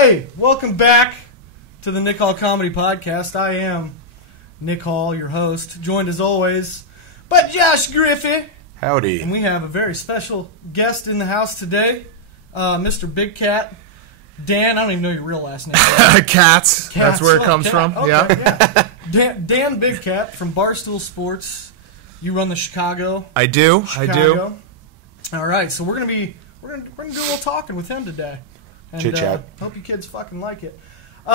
Hey, welcome back to the Nick Hall Comedy Podcast. I am Nick Hall, your host, joined as always by Josh Griffey. Howdy. And we have a very special guest in the house today, Mr. Big Cat. Dan, I don't even know your real last name. Katz. That's where it comes from. Okay, yeah. Dan Big Cat from Barstool Sports. You run the Chicago. I do. All right, so we're gonna do a little talking with him today. And, chit chat. Hope you kids fucking like it. We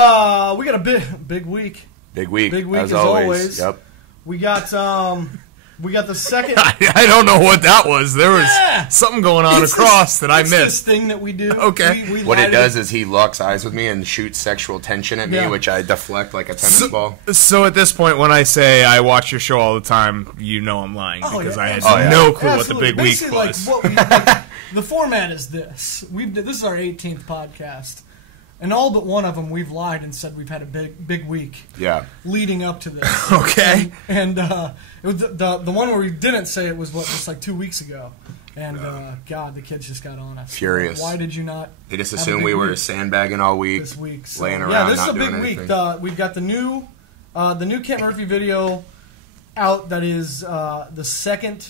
got a big week. Big week as always. Yep. We got the second. I don't know what that was. There was something going on across that I missed. This thing that we do. Okay. We what it does is he locks eyes with me and shoots sexual tension at me, which I deflect like a tennis ball. So at this point, when I say I watch your show all the time, you know I'm lying because I had no clue what the big week was. The format is this. This is our 18th podcast. And all but one of them, we've lied and said we've had a big week. Yeah. Leading up to this. Okay. And it was the one where we didn't say it was just like 2 weeks ago. And God, the kids just got on us. Furious. Why did you not? They just assumed we were sandbagging all week. This week, so, laying around. Yeah, this not is a big doing week. anything. We've got the new Kent Murphy video out. That is the second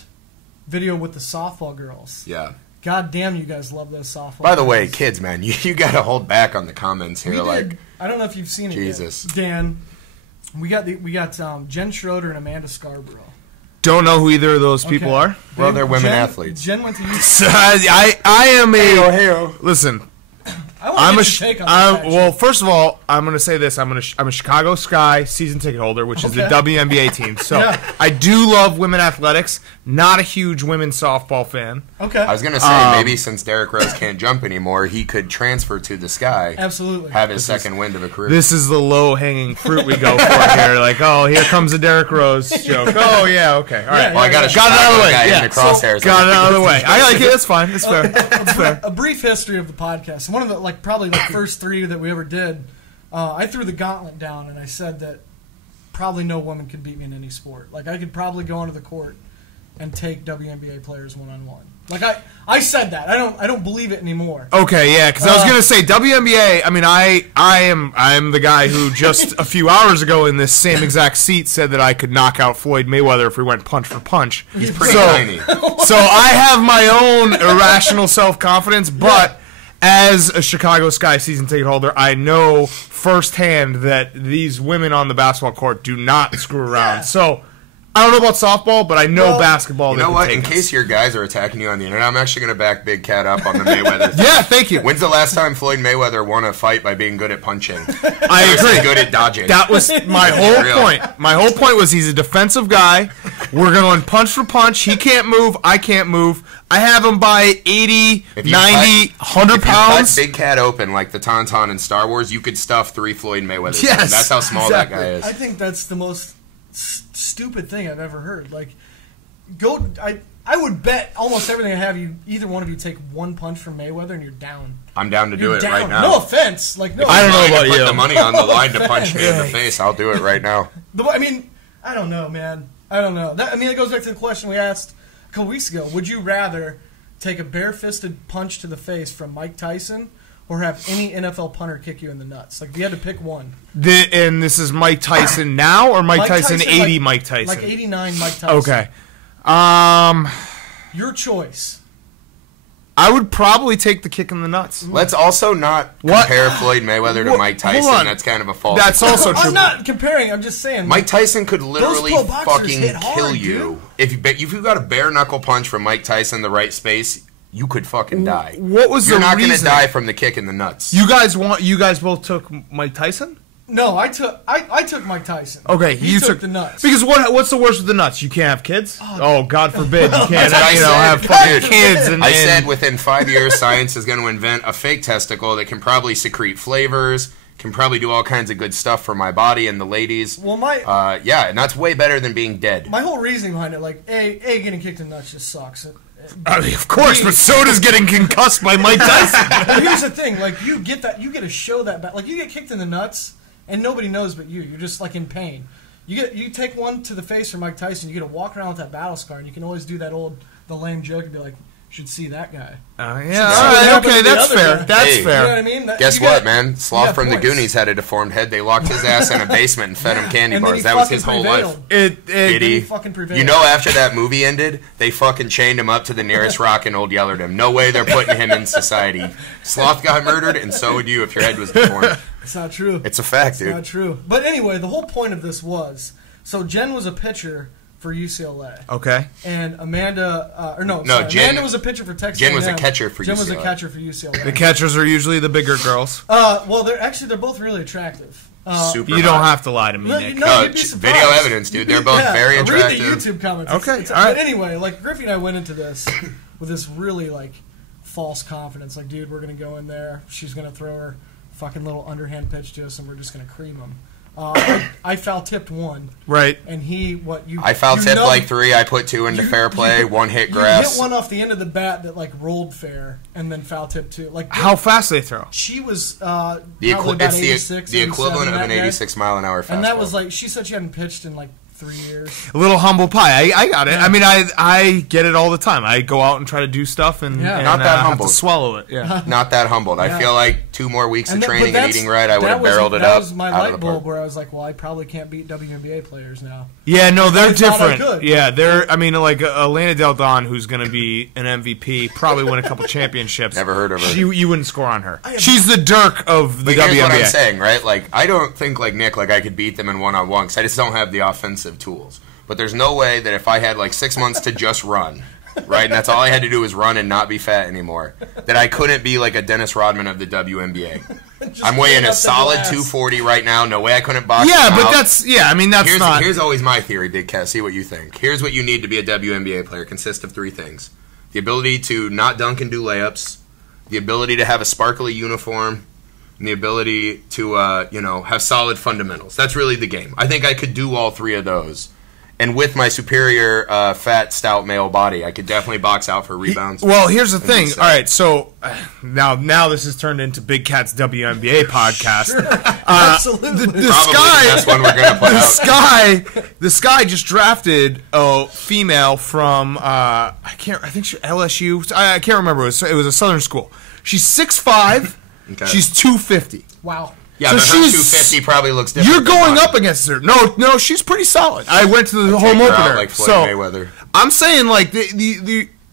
video with the softball girls. Yeah. God damn, you guys love those softball. By the way, kids, man, you got to hold back on the comments here. I don't know if you've seen it Jesus. yet. Dan, we got Jen Schroeder and Amanda Scarborough. Don't know who either of those people are. Well, they're women athletes. Jen went to I am a... Hey-o. Listen... I want to take on this. Well, first of all, I'm going to say this. I'm a Chicago Sky season ticket holder, which is the WNBA team. So I do love women athletics. Not a huge women's softball fan. Okay. I was going to say, maybe since Derrick Rose can't jump anymore, he could transfer to the Sky. Absolutely. Have his second wind of a career. This is the low-hanging fruit we go for here. Like, oh, here comes a Derrick Rose joke. Oh, yeah, okay. All right. Well, I got a Chicago guy in the crosshairs. Got it out of the way. I like it. That's fine. It's fair. It's fair. A brief history of the podcast. One of the probably the first three that we ever did, I threw the gauntlet down and I said that probably no woman could beat me in any sport. Like I could probably go onto the court and take WNBA players one-on-one. Like I said that. I don't believe it anymore. Okay, yeah, because I was gonna say WNBA. I mean, I am the guy who just a few hours ago in this same exact seat said that I could knock out Floyd Mayweather if we went punch for punch. He's pretty tiny. So I have my own irrational self-confidence, but as a Chicago Sky season ticket holder, I know firsthand that these women on the basketball court do not screw around. Yeah. So I don't know about softball, but I know basketball. You know what? In case your guys are attacking you on the internet, I'm actually going to back Big Cat up on the Mayweather thing. Yeah, thank you. When's the last time Floyd Mayweather won a fight by being good at punching? I agree. Good at dodging. That was my whole point. My whole point was he's a defensive guy. We're going to punch for punch. He can't move. I can't move. I have him by 80, 90, 100 pounds. If you cut Big Cat open like the Tauntaun in Star Wars, you could stuff 3 Floyd Mayweathers. Yes, that's how small that guy is. I think that's the most stupid thing I've ever heard. Like, I would bet almost everything I have either one of you take one punch from Mayweather and you're down. I'm down to do it right now. No offense. Like, no. I don't know about you. Put the money on the line to punch me in the face. I'll do it right now. I mean, I don't know, man. I don't know. It goes back to the question we asked a couple weeks ago. Would you rather take a bare-fisted punch to the face from Mike Tyson or have any NFL punter kick you in the nuts? Like, if you had to pick one. And this is Mike Tyson now or Mike Tyson 80 Mike Tyson? Like 89 Mike Tyson. Okay. Your choice. I would probably take the kick in the nuts. Let's also not compare Floyd Mayweather to Mike Tyson. That's kind of a false. That's also true. I'm not comparing. I'm just saying. Mike Tyson could literally fucking hard, kill you. If you got a bare knuckle punch from Mike Tyson in the right space, you could fucking die. What was You're the not reason? going to die from the kick in the nuts. You guys both took Mike Tyson? No, I took Mike Tyson. Okay, you took the nuts. Because what's the worst with the nuts? You can't have kids? Oh, God forbid you can't have Dude, kids. I said within 5 years, science is going to invent a fake testicle that can probably secrete flavors, can probably do all kinds of good stuff for my body and the ladies. Well, and that's way better than being dead. My whole reasoning behind it, like, getting kicked in the nuts just sucks. I mean, of course, but so does getting concussed by Mike Tyson. But here's the thing, like, you get to show that back. Like, you get kicked in the nuts, and nobody knows but you. You're just, like, in pain. You take one to the face from Mike Tyson, you get to walk around with that battle scar, and you can always do the lame joke and be like, should see that guy. Yeah, all right, okay, that's fair. That's fair. You know what I mean? Guess what, man? Sloth from the Goonies had a deformed head. They locked his ass in a basement and fed him candy bars. That was his whole life. Did he fucking prevailed? You know, after that movie ended, they fucking chained him up to the nearest rock and old yellered him. No way they're putting him in society. Sloth got murdered, and so would you if your head was deformed. It's not true. It's a fact, dude. It's not true. But anyway, the whole point of this was, so Jen was a pitcher for UCLA. Okay. And Amanda, Jen, Amanda was a pitcher for Texas. Jen was a catcher for UCLA. Jen was a catcher for UCLA. The catchers are usually the bigger girls. Well, they're both really attractive. Super you don't have to lie to me, Nick. No, you'd be surprised. Video evidence, dude. They're both very attractive. Read the YouTube comments. Okay, all right. But anyway, like Griffey and I went into this with this really like false confidence. Like, dude, we're gonna go in there. She's gonna throw her fucking little underhand pitch to us, and we're just gonna cream them. I foul tipped one. Right. And I foul tipped like 3. I put 2 into fair play. 1 hit grass. You hit one off the end of the bat that like rolled fair, and then foul tipped 2. Like how fast they throw? She was about it's 86. The equivalent of an 86 mile an hour fastball. And that was like she said she hadn't pitched in like 3 years. A little humble pie. I got it. Yeah. I mean, I get it all the time. I go out and try to do stuff and not that humbled. Have to swallow it. Yeah. Not that humbled. I feel like 2 more weeks of training and eating right, I would have barreled it up. That was my light bulb where I was like, well, I probably can't beat WNBA players now. Yeah, no, they're different. Yeah, they're. I mean, like Elena Del Don, who's going to be an MVP, probably win a couple championships. Never heard of her. You wouldn't score on her. She's the Dirk of the WNBA. Here's what I'm saying, right? Like, I don't think like Nick, like I could beat them in one-on-one because I just don't have the offensive tools. But there's no way that if I had like 6 months to just run, right, and that's all I had to do was run and not be fat anymore, that I couldn't be like a Dennis Rodman of the WNBA. I'm weighing a solid 240 right now. No way I couldn't box. Yeah, but that's not. Here's always my theory, Big Cat. See what you think. Here's what you need to be a WNBA player. Consists of 3 things: the ability to not dunk and do layups, the ability to have a sparkly uniform, and the ability to have solid fundamentals. That's really the game. I think I could do all 3 of those. And with my superior fat, stout male body, I could definitely box out for rebounds. Well, here's the thing. All right, so now this has turned into Big Cat's WNBA podcast. Sure, absolutely. The best one we're gonna put out. The Sky just drafted a female from I think LSU. I can't remember. It was a Southern school. She's 6'5". Okay. She's 250. Wow. Yeah, so but her 250 probably looks different. You're going up against her. No, she's pretty solid. I went to the home opener. Like Floyd Mayweather. I'm saying, like,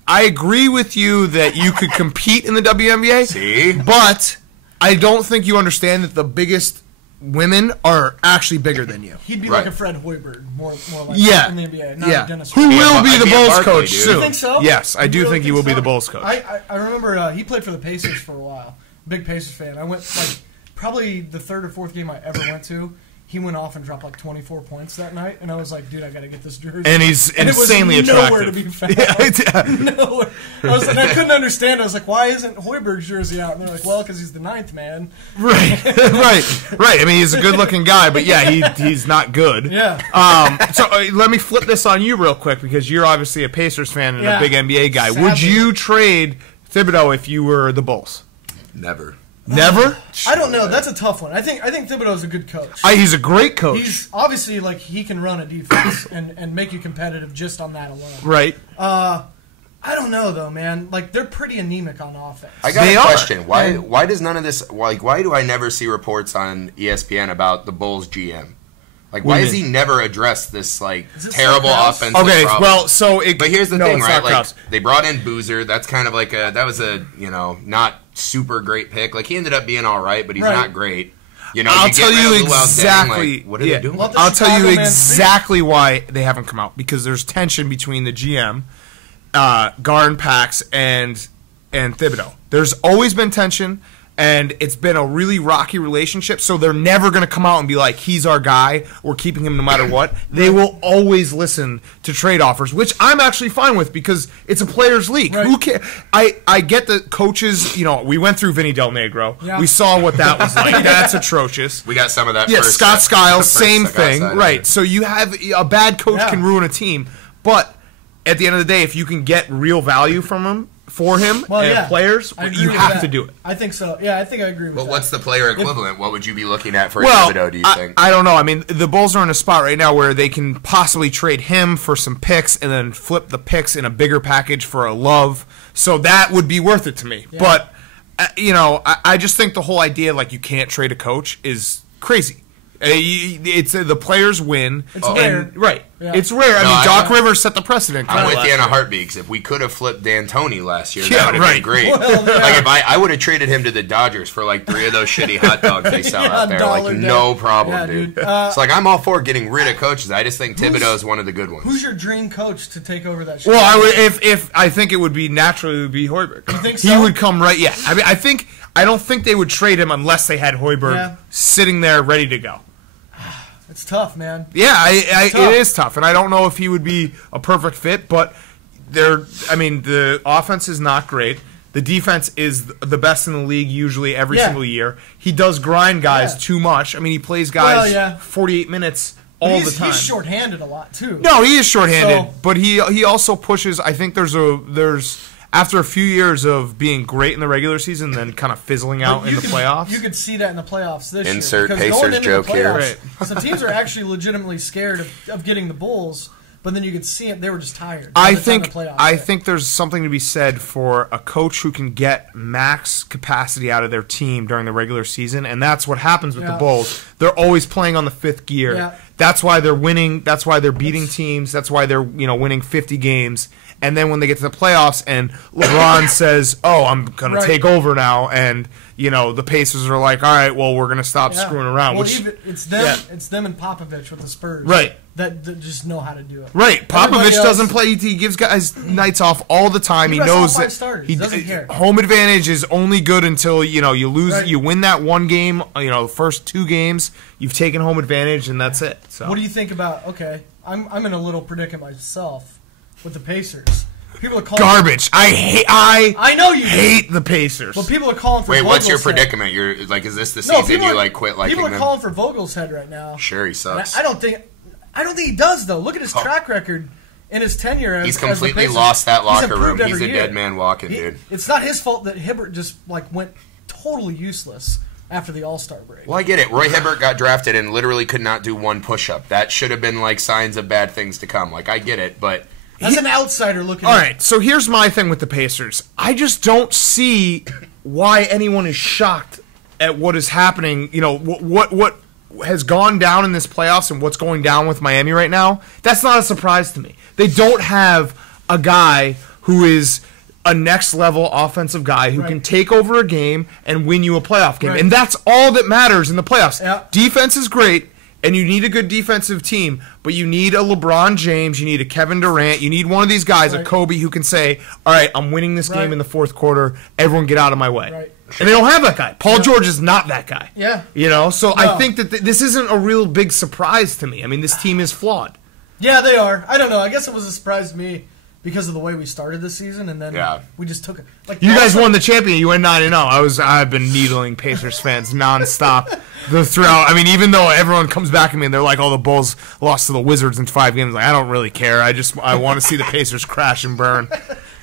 I agree with you that you could compete in the WNBA. See? But I don't think you understand that the biggest women are actually bigger than you. He'd be like a Fred Hoiberg, more like in the NBA. Not Dennis Who will be the Bulls coach soon. You think so? Yes, I do think he will be the Bulls coach. I remember he played for the Pacers for a while. Big Pacers fan. I went, like, probably the 3rd or 4th game I ever went to, he went off and dropped like 24 points that night, and I was like, dude, I got to get this jersey. And he's insanely attractive. Nowhere to be found. Nowhere. I couldn't understand. I was like, why isn't Hoiberg's jersey out? And they're like, well, because he's the 9th man. Right. I mean, he's a good-looking guy, but yeah, he's not good. Yeah. So let me flip this on you real quick, because you're obviously a Pacers fan and a big NBA guy. Sadly. Would you trade Thibodeau if you were the Bulls? Never. Never? I don't know. That's a tough one. I think Thibodeau's a good coach. He's a great coach. He's obviously like he can run a defense and make you competitive just on that alone. Right. I don't know though, man. Like they're pretty anemic on offense. I got a question. Why does none of this? Like, why do I never see reports on ESPN about the Bulls GM? Like, why does he never address this like terrible offensive problem? Well, but here's the thing, right? Like, they brought in Boozer. That's kind of like that was a not super great pick. Like, he ended up being all right, but he's not great. I'll tell you exactly. Like, what are they doing? I'll tell you exactly why they haven't come out, because there's tension between the GM, Garn Pax, and Thibodeau. There's always been tension. And it's been a really rocky relationship, so they're never going to come out and be like, he's our guy, we're keeping him no matter what. They will always listen to trade offers, which I'm actually fine with because it's a players' league. Right. Who cares? I get the coaches, we went through Vinny Del Negro. Yeah. We saw what that was like. That's atrocious. We got some of that. Yeah, Scott Skiles, same thing. Right. So you have a bad coach can ruin a team, but at the end of the day, if you can get real value from him, for him and players, you have to do it. I think so. Yeah, I think I agree with that. But what's the player equivalent? What would you be looking at for Thibodeau, do you think? I don't know. I mean, the Bulls are in a spot right now where they can possibly trade him for some picks and then flip the picks in a bigger package for a Love. So that would be worth it to me. Yeah. But, I just think the whole idea, like, you can't trade a coach is crazy. It's the players win. It's rare. Right. Yeah. It's rare. I mean, Doc Rivers set the precedent. I'm with you in a heartbeat, because if we could have flipped D'Antoni last year, that would have been great. Well, like, if I would have traded him to the Dodgers for, like, 3 of those shitty hot dogs they sell out there. Like, no problem, dude. It's like, I'm all for getting rid of coaches. I just think Thibodeau is one of the good ones. Who's your dream coach to take over that? Well, I think it would be naturally would be Hoiberg. You think so? He would come right. Yeah. I mean, I don't think they would trade him unless they had Hoiberg sitting there ready to go. It's tough, man. Yeah, it is tough, and I don't know if he would be a perfect fit, but the offense is not great. The defense is the best in the league usually every single year. He does grind guys too much. I mean, he plays guys 48 minutes all the time. He's shorthanded a lot, too. No, he is shorthanded, but he also pushes. I think there's after a few years of being great in the regular season, then kind of fizzling out in the playoffs. You could see that in the playoffs this year. Insert Pacers joke here. Right. Some teams are actually legitimately scared of getting the Bulls, but then you could see it. They were just tired. I think there's something to be said for a coach who can get max capacity out of their team during the regular season, and that's what happens with the Bulls. They're always playing on the fifth gear. Yeah. That's why they're winning. That's why they're beating teams. That's why they're winning 50 games. And then when they get to the playoffs and LeBron says, "Oh, I'm going to take over now," and the Pacers are like, "All right, well, we're going to stop screwing around." Well, it's them and Popovich with the Spurs, right? That just know how to do it. Right. Popovich doesn't play. He gives guys nights off all the time. He knows that he doesn't care. Home advantage is only good until you lose. Right. You win that one game. The first 2 games you've taken home advantage, and that's it. So what do you think about? Okay, I'm in a little predicament myself with the Pacers. People are calling garbage. I know you hate the Pacers. Well, people are calling for. Wait, what's your predicament? You're like, is this the season you quit liking them? People are calling for Vogel's head right now. Sure, he sucks. I don't think he does though. Look at his track record in his tenure. He's completely lost that locker room. He's a dead man walking, dude. It's not his fault that Hibbert just went totally useless after the All-Star break. Well, I get it. Roy Hibbert got drafted and literally could not do one push-up. That should have been signs of bad things to come. I get it, but. As an outsider looking at it. All right, so here's my thing with the Pacers. I just don't see why anyone is shocked at what is happening. What has gone down in this playoffs and what's going down with Miami right now. That's not a surprise to me. They don't have a guy who is a next-level offensive guy who can take over a game and win you a playoff game. And that's all that matters in the playoffs. Yeah. Defense is great. And you need a good defensive team, but you need a LeBron James, you need a Kevin Durant, you need one of these guys, a Kobe, who can say, all right, I'm winning this game in the fourth quarter, everyone get out of my way. Right. And they don't have that guy. Paul George is not that guy. Yeah. So I think that this isn't a real big surprise to me. I mean, this team is flawed. Yeah, they are. I don't know. I guess it was a surprise to me because of the way we started this season, and then we just took it. You guys won the champion. You went 9-0. I've been needling Pacers fans nonstop throughout. I mean, even though everyone comes back at me and they're like, "Oh, the Bulls lost to the Wizards in 5 games." I don't really care. I want to see the Pacers crash and burn.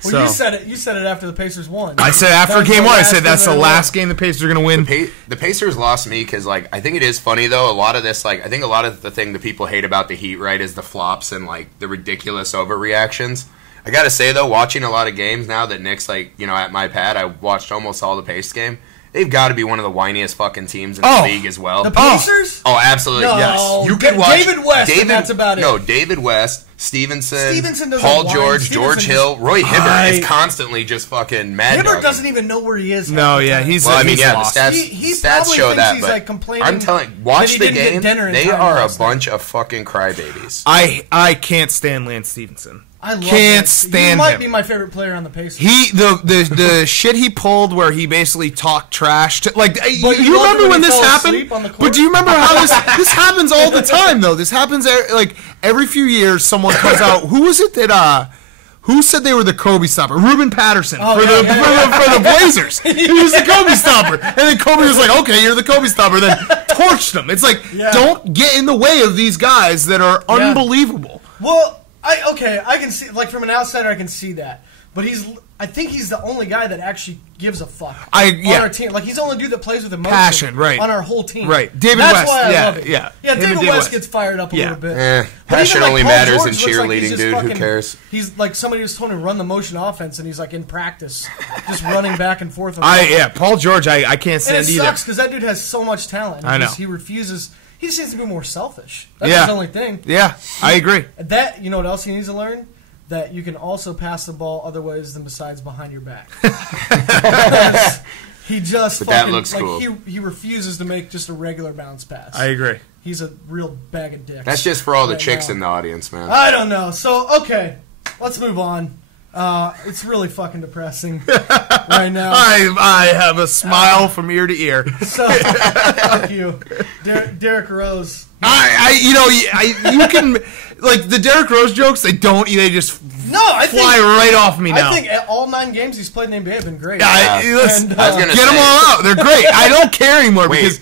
Well, you said it. You said it after the Pacers won. I said after game 1. I said that's the last game the Pacers are going to win. The Pacers lost me because, I think it is funny though. A lot of this, I think a lot of the thing that people hate about the Heat, right, is the flops and the ridiculous overreactions. I gotta say though, watching a lot of games now that Nick's at my pad, I watched almost all the Pacers game. They've got to be one of the whiniest fucking teams in the league as well. The Pacers? Oh, absolutely. No, yes. You could watch David West. That's about it. No, David West, Stevenson, Paul George, George Hill, Roy Hibbert is constantly just fucking mad. Hibbert doesn't even know where he is. No, yeah, he's. Well, he's lost. The stats show that. But complaining I'm telling, watch the game. They are a bunch of fucking crybabies. I can't stand Lance Stevenson. I love Can't stand him. He might be my favorite player on the Pacers. The shit he pulled where he basically talked trash to, you remember when this happened? But do you remember how this happens all the time though? This happens every few years. Someone comes out. Who was it that who said they were the Kobe stopper? Ruben Patterson for the Blazers. He was the Kobe stopper, and then Kobe was like, "Okay, you're the Kobe stopper." Then torched them. It's don't get in the way of these guys that are unbelievable. Well, I can see, like, from an outsider, I can see that. But I think he's the only guy that actually gives a fuck on our team. Like, he's the only dude that plays with emotion on our whole team. Right. David That's West. why I love it. Yeah. David West gets fired up a little bit. Passion like only Paul matters George in cheerleading, dude. Who cares? He's like somebody who's told him to run the motion offense, and he's like in practice, just running back and forth. Paul George, I can't stand either. And it sucks because that dude has so much talent. I know. He refuses. He just needs to be more selfish. That's his only thing. Yeah, I agree. That, you know what else he needs to learn? That you can also pass the ball other ways than besides behind your back. He just that looks cool. He refuses to make just a regular bounce pass. I agree. He's a real bag of dicks. That's just for all the chicks in the audience, man. I don't know. So, okay, let's move on. It's really fucking depressing right now. I have a smile from ear to ear. So, fuck you. Derrick Rose. You can, like, the Derrick Rose jokes, they just fly right off me now. I think all 9 games he's played in the NBA have been great. I was gonna get them all out. They're great. I don't care anymore because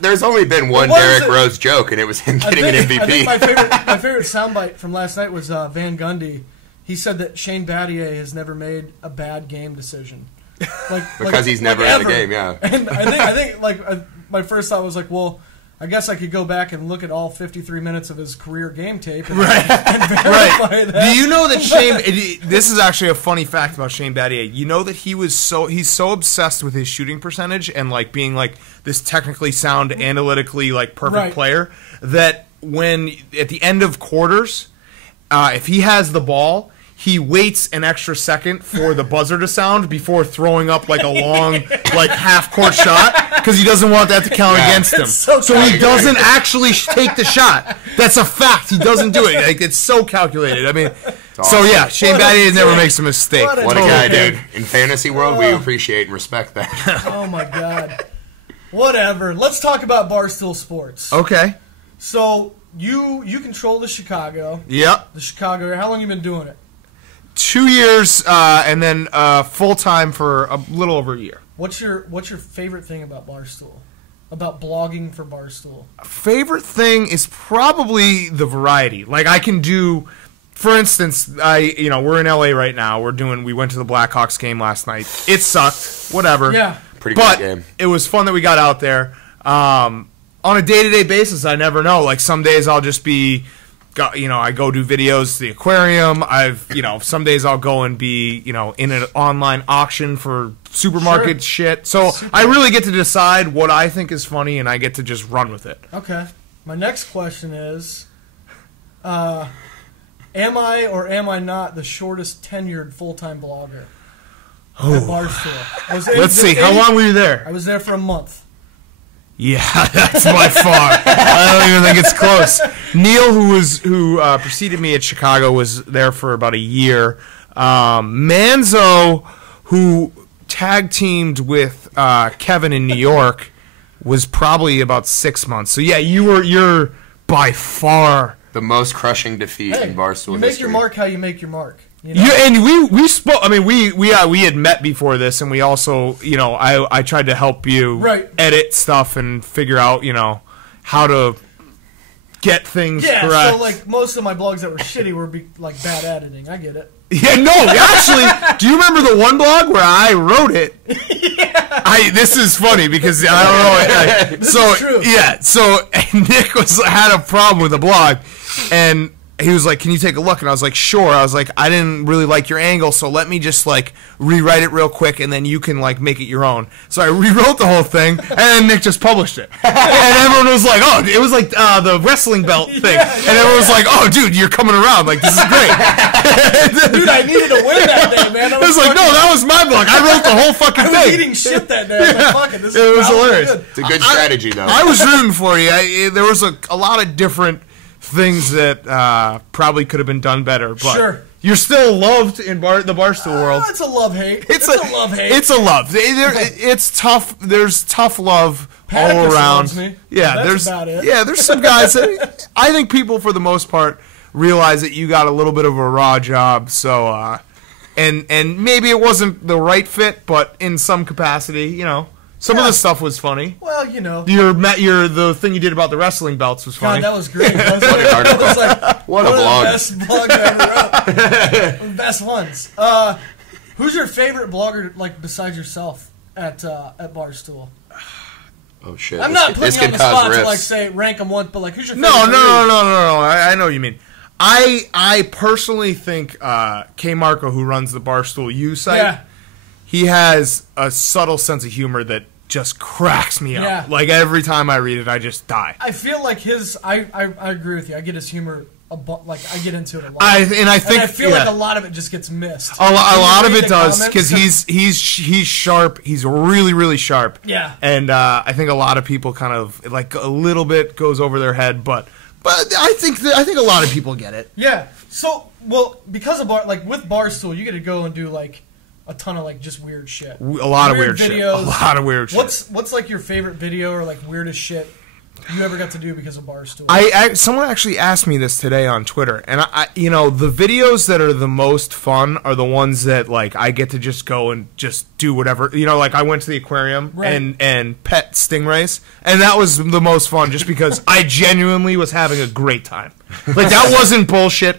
there's only been one Derrick Rose joke, and it was him getting an MVP. I think my favorite soundbite from last night was Van Gundy. He said that Shane Battier has never made a bad game decision, because he's never in the game. Yeah, and I think my first thought was like, well, I guess I could go back and look at all 53 minutes of his career game tape and verify that. Do you know that Shane? This is actually a funny fact about Shane Battier. You know that he's so obsessed with his shooting percentage and like being like this technically sound, analytically like perfect player that when at the end of quarters, if he has the ball, he waits an extra second for the buzzer to sound before throwing up like a long, like half-court shot because he doesn't want that to count against him. So he doesn't actually take the shot. That's a fact. He doesn't do it. Like, it's so calculated. I mean, awesome. So yeah, Shane Battier never makes a mistake. What a guy, dude. In fantasy world, we appreciate and respect that. Oh my God. Whatever. Let's talk about Barstool Sports. Okay. So you control the Chicago. Yep. The Chicago area. How long have you been doing it? 2 years, and then full time for a little over a year. What's your favorite thing about Barstool? About blogging for Barstool? Favorite thing is probably the variety. Like I can do, for instance, we're in LA right now. We went to the Blackhawks game last night. It sucked. Whatever. Yeah. Pretty good game. It was fun that we got out there. On a day-to-day basis, I never know. Like some days I'll just be. I go do videos to the aquarium. Some days I'll go and be, in an online auction for supermarket shit. So I really get to decide what I think is funny, and I get to just run with it. Okay. My next question is, am I or am I not the shortest tenured full-time blogger at Barstool? Let's see. How long were you there? I was there for a month. Yeah, that's by far. I don't even think it's close. Neil, who preceded me at Chicago, was there for about a year. Manzo, who tag teamed with Kevin in New York, was probably about 6 months. So yeah, you're by far the most crushing defeat in Barstool history. You make your mark how you make your mark. And we spoke. I mean, we had met before this, and we also, I tried to help you edit stuff and figure out, how to get things correct. Yeah, so like most of my blogs that were shitty were like bad editing. I get it. Yeah, no, actually, do you remember the one blog where I wrote it? Yeah. This is funny because I don't know. This is true. Yeah, so Nick had a problem with the blog, and he was like, "Can you take a look?" And I was like, "Sure." I was like, "I didn't really like your angle, so let me just like rewrite it real quick, and then you can like make it your own." So I rewrote the whole thing, and then Nick just published it, and everyone was like, "Oh!" It was like the wrestling belt thing, and everyone was like, "Oh, dude, you're coming around! Like this is great." Dude, I needed to win that day, man. I was like, "No, that was my blog. I wrote the whole fucking thing." I was eating shit that day. I was like, "Fuck it, this is hilarious." Good. It's a good strategy, though. I was rooting for you. There was a lot of different things that probably could have been done better, but you're still loved in the Barstool world. It's a love-hate. It's a love-hate. It's a love. It's tough. There's tough love all around. Loves me. Yeah, that's about it. Yeah, there's some guys that I think people for the most part realize that you got a little bit of a raw job, so and maybe it wasn't the right fit, but in some capacity, Some of the stuff was funny. Well, you know. The thing you did about the wrestling belts was funny. God, that was great. That was, What an article. that was like What a one blog. of the best blogs I ever wrote. The best ones. Who's your favorite blogger, like, besides yourself at Barstool? Oh shit! I'm not putting you on the spot to, like, rifts. say rank them once, but, like, who's your favorite? No. I know what you mean. I personally think K. Marco, who runs the Barstool U site, Yeah. he has a subtle sense of humor that just cracks me up. Yeah. Like, every time I read it, I just die. I feel like I agree with you. I get his humor, like, I get into it a lot. I feel like a lot of it just gets missed. A lot of Read it the does, because comments, he's sharp. He's really, really sharp. Yeah. And I think a lot of people kind of, like, a little bit goes over their head, but I think a lot of people get it. Yeah. So, well, because of with Barstool, you get to go and do, like, a ton of, like, just weird shit. A lot of weird videos. shit. A lot of weird shit. What's like your favorite video or, like, weirdest shit you ever got to do because of Barstool? Someone actually asked me this today on Twitter, and I the videos that are the most fun are the ones that, like, I get to just go and just do whatever. Like, I went to the aquarium and pet stingrays, and that was the most fun just because I genuinely was having a great time. Like, that wasn't bullshit.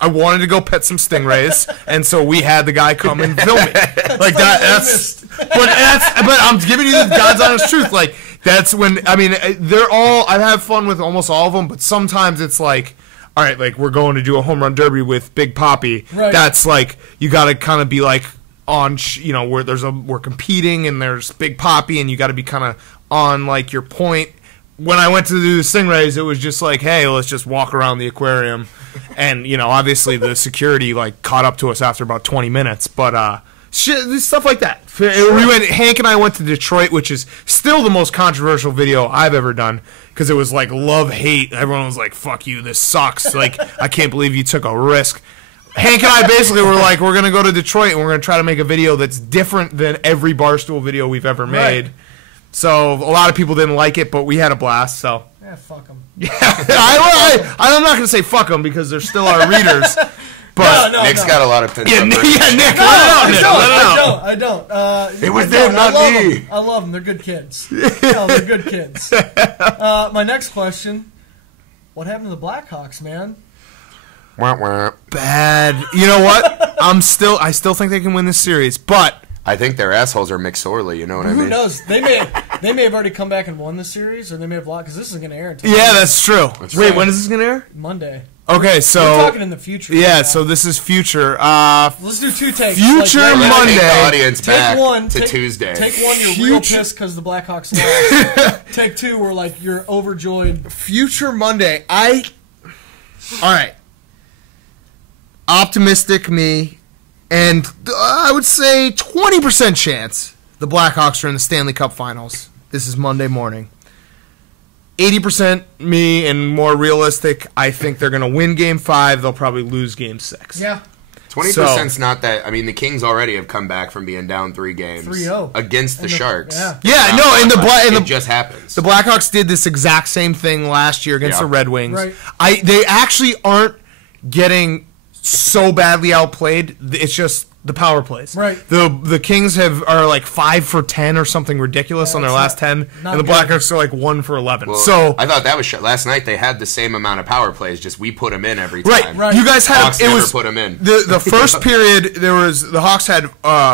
I wanted to go pet some stingrays, and so we had the guy come and film me. Like, but I'm giving you the God's honest truth. Like, that's when, I mean, I have fun with almost all of them, but sometimes it's like, all right, like, we're going to do a home run derby with Big Poppy. Right. That's like, you got to kind of be like on, where we're competing and there's Big Poppy, and you got to be kind of on, like, your point. When I went to do the stingrays, it was just like, hey, let's just walk around the aquarium. And, obviously the security, like, caught up to us after about 20 minutes. But, stuff like that. Hank and I went to Detroit, which is still the most controversial video I've ever done, because it was like love-hate. Everyone was like, fuck you, this sucks. Like, I can't believe you took a risk. Hank and I basically were like, we're going to go to Detroit, and we're going to try to make a video that's different than every Barstool video we've ever made. Right. So a lot of people didn't like it, but we had a blast, so... Yeah, fuck them. Yeah, I'm not going to say fuck them because they're still our readers. But Nick's got a lot of pent up. Nick, let I don't. It was them, not me. I love them. They're good kids. No, they're good kids. My next question: what happened to the Blackhawks, man? Bad. You know what? I still think they can win this series, but I think their assholes are McSorley. You know what I mean? Who knows? They may have already come back and won the series, or they may have lost, because this isn't going to air until yeah, that's true. Wait, when is this going to air? Monday. Okay, so we're talking in the future. Yeah, so this is future. Let's do two takes. Future Monday. Take the audience back to Tuesday. Take one, you're real pissed because the Blackhawks lost. Take two, we're like, you're overjoyed. Future Monday. All right. Optimistic me, and I would say 20% chance the Blackhawks are in the Stanley Cup Finals. This is Monday morning. 80% me, and more realistic, I think they're going to win Game 5. They'll probably lose Game 6. Yeah. 20%'s not that. I mean, the Kings already have come back from being down 3 games 3-0 against the Sharks. Yeah, no, and it just happens. The Blackhawks did this exact same thing last year against the Red Wings. Right. They actually aren't getting so badly outplayed. It's just the power plays. Right. The Kings are like 5 for 10 or something ridiculous on their last 10, and the Blackhawks are like 1 for 11. Well, so I thought that was last night. They had the same amount of power plays, just we put them in every time. Right. You guys had Hawks never put them in. The first period. The Hawks had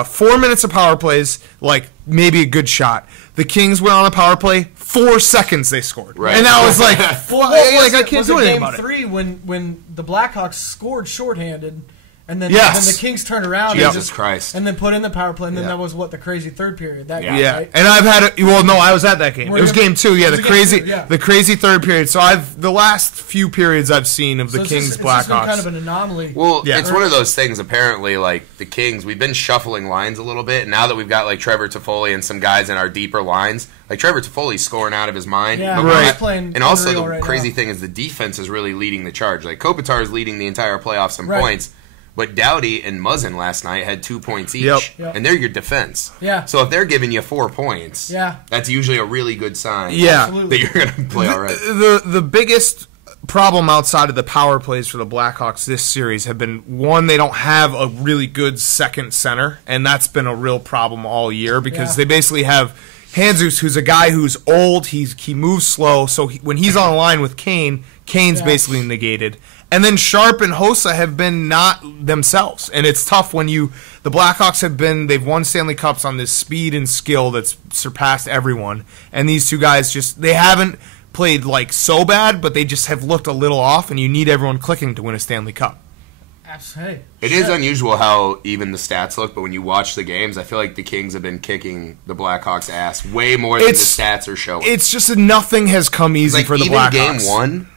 4 minutes of power plays, like maybe a good shot. The Kings went on a power play. 4 seconds they scored, right. And I was like, I can't do anything about it. Game 3 when the Blackhawks scored shorthanded. And then the Kings turned around Christ. And then put in the power play, and then that was the crazy third period. That game, right? And I've had I was at that game. It was Game 2. Yeah, the crazy third period. So the last few periods I've seen of the Kings Blackhawks. It's been kind of an anomaly. Well, it's one of those things. Apparently, like the Kings, we've been shuffling lines a little bit. And now that we've got like Trevor Toffoli and some guys in our deeper lines, like Trevor Toffoli's scoring out of his mind. Yeah, he's playing. And also the crazy thing is the defense is really leading the charge. Like Kopitar is leading the entire playoffs in points. But Doughty and Muzzin last night had 2 points each, and they're your defense. Yeah. So if they're giving you 4 points, that's usually a really good sign. Yeah. That you're going to play all right. The biggest problem outside of the power plays for the Blackhawks this series have been, one, they don't have a really good second center, and that's been a real problem all year because they basically have Jesus, who's a guy who's old, he moves slow, so when he's on a line with Kane, Kane's basically negated. And then Sharp and Hossa have been not themselves, and it's tough when the Blackhawks they've won Stanley Cups on this speed and skill that's surpassed everyone, and these two guys they haven't played like so bad, but they just have looked a little off, and you need everyone clicking to win a Stanley Cup. Hey, it is unusual how even the stats look, but when you watch the games, I feel like the Kings have been kicking the Blackhawks' ass way more than the stats are showing. It's just that nothing has come easy for the Blackhawks. Even game 1,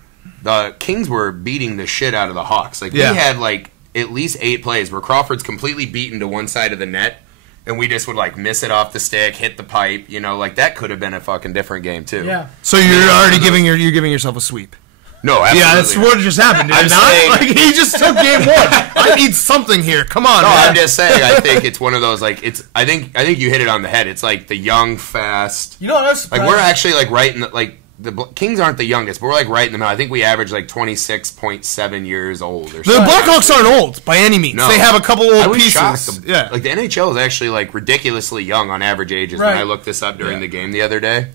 the Kings were beating the shit out of the Hawks. Like we had like at least 8 plays where Crawford's completely beaten to one side of the net, and we just would like miss it off the stick, hit the pipe. You know, like that could have been a fucking different game too. Yeah. So you're already giving yourself a sweep. No, absolutely. Yeah, that's what just happened. Did it not? Like, he just took game 1. I need something here. Come on. No, man. I'm just saying. I think it's one of those like it's. I think you hit it on the head. It's like the young, fast. You know what? That's like we're actually like right in the like. The Kings aren't the youngest, but we're like right in the middle. I think we average like 26.7 years old or something. The Blackhawks aren't old by any means. No. They have a couple old pieces. Shocked. Like the NHL is actually like ridiculously young on average ages. When I looked this up during the game the other day.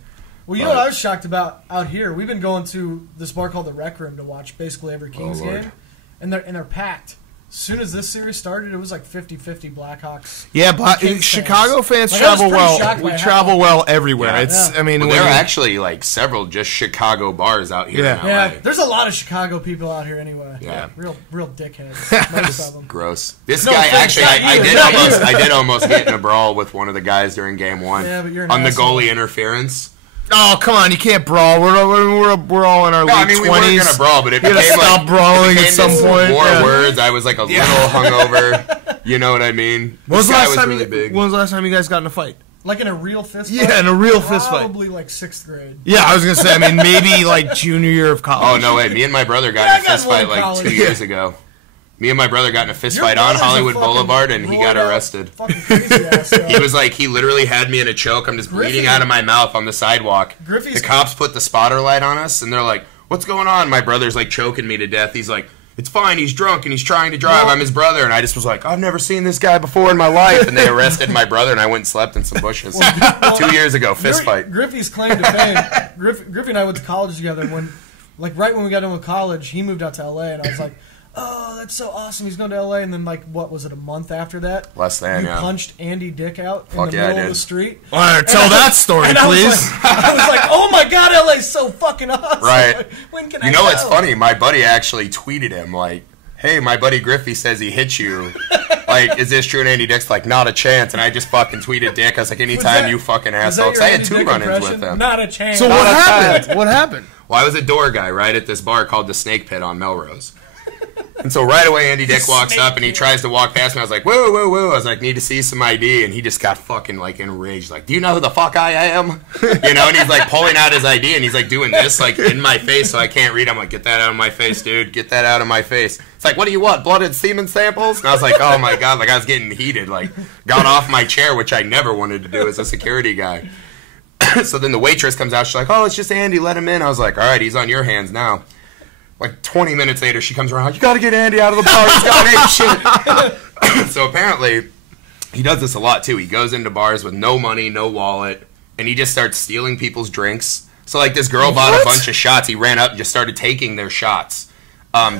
Well, you know what I was shocked about out here? We've been going to this bar called the Rec Room to watch basically every Kings game, and they're packed. As soon as this series started, it was like 50-50 Blackhawks. Yeah, Chicago fans travel well. We travel well everywhere. I mean, there are actually like several just Chicago bars out here. In LA. Yeah, there's a lot of Chicago people out here anyway. Yeah, real dickheads. Most of them. Gross. This guy actually, I did almost get in a brawl with one of the guys during game 1. Yeah, but you're on the goalie interference. Oh, come on! You can't brawl. We're all in our late 20s. We weren't gonna brawl, but it became stop brawling at some point. More words. I was like a little hungover. You know what I mean? When was the last time you guys got in a fight? Like in a real fist fight? Yeah, in a real fist fight. Probably like 6th grade. Yeah, I was gonna say. I mean, maybe like junior year of college. Oh no way! Me and my brother got in a fist fight like 2 years ago. Me and my brother got in a fist fight on Hollywood Boulevard, and he got arrested. He was like, he literally had me in a choke. I'm just bleeding out of my mouth on the sidewalk. The cops put the spotter light on us, and they're like, "What's going on?" My brother's like choking me to death. He's like, "It's fine. He's drunk and he's trying to drive. I'm his brother." And I just was like, "I've never seen this guy before in my life." And they arrested my brother, and I went and slept in some bushes. 2 years ago, fist fight. Griffey's claim to fame. Griffey and I went to college together. Right when we got done with college, he moved out to LA, and I was like, "Oh, that's so awesome! He's going to LA." And then, like, what was it? A month after that, less than you punched Andy Dick out in the I middle did. of the street. All right, tell that story, please. I was like, "Oh my God, LA's so fucking awesome!" Right? When can I You know go? what's funny? My buddy actually tweeted him like, "Hey, my buddy Griffey says he hit you. Like, is this true?" And Andy Dick's like, "Not a chance." And I just fucking tweeted Dick. I was like, "Anytime you fucking asshole." Because I had 2 run-ins with him. Not a chance. So what happened? What happened? Well, I was a door guy right at this bar called the Snake Pit on Melrose. And so right away, Andy Dick walks up and he tries to walk past me. I was like, "Whoa, whoa, whoa!" I was like, "Need to see some ID," and he just got fucking like enraged. Like, "Do you know who the fuck I am?" You know, and he's like pulling out his ID and he's like doing this like in my face so I can't read. I'm like, "Get that out of my face, dude! Get that out of my face!" It's like, "What do you want? Blood and semen samples?" And I was like, "Oh my God!" Like I was getting heated. Like got off my chair, which I never wanted to do as a security guy. So then the waitress comes out. She's like, "Oh, it's just Andy. Let him in." I was like, "All right, he's on your hands now." Like 20 minutes later, she comes around. "You got to get Andy out of the bar. He's got ape shit." So apparently, he does this a lot too. He goes into bars with no money, no wallet, and he just starts stealing people's drinks. So like this girl bought a bunch of shots. He ran up and just started taking their shots.